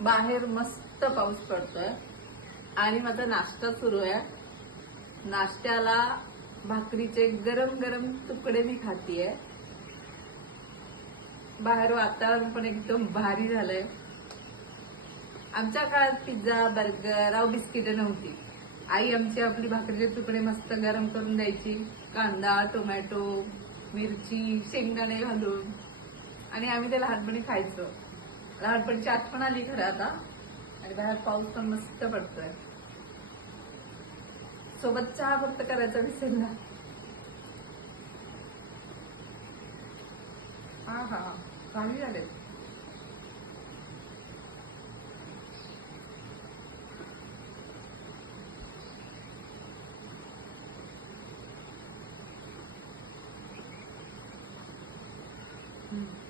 बाहेर मस्त पाऊस पडतोय. आणि माझा नाश्ता सुरू आहे. नाश्त्याला भाकरीचे गरम गरम तुकडे मी खातीये. बाहेर वातावरण पण एकदम भारी झालंय. आमच्या काळात पिझ्झा बर्गर राव बिस्किट नव्हती. आई आमची आपली भाकरीचे तुकडे मस्त गरम करून द्यायची. कांदा टोमॅटो मिरची शेंगदाणे घालून. आणि आम्ही ते लहानपणी खायचो. लहानपणीची आठवण आली खरं आता. आणि बाहेर पाऊस पण मस्त पडतोय. सोबत चहा फक्त करायचा विसरला हा हा. चांगली झाले. हम्म.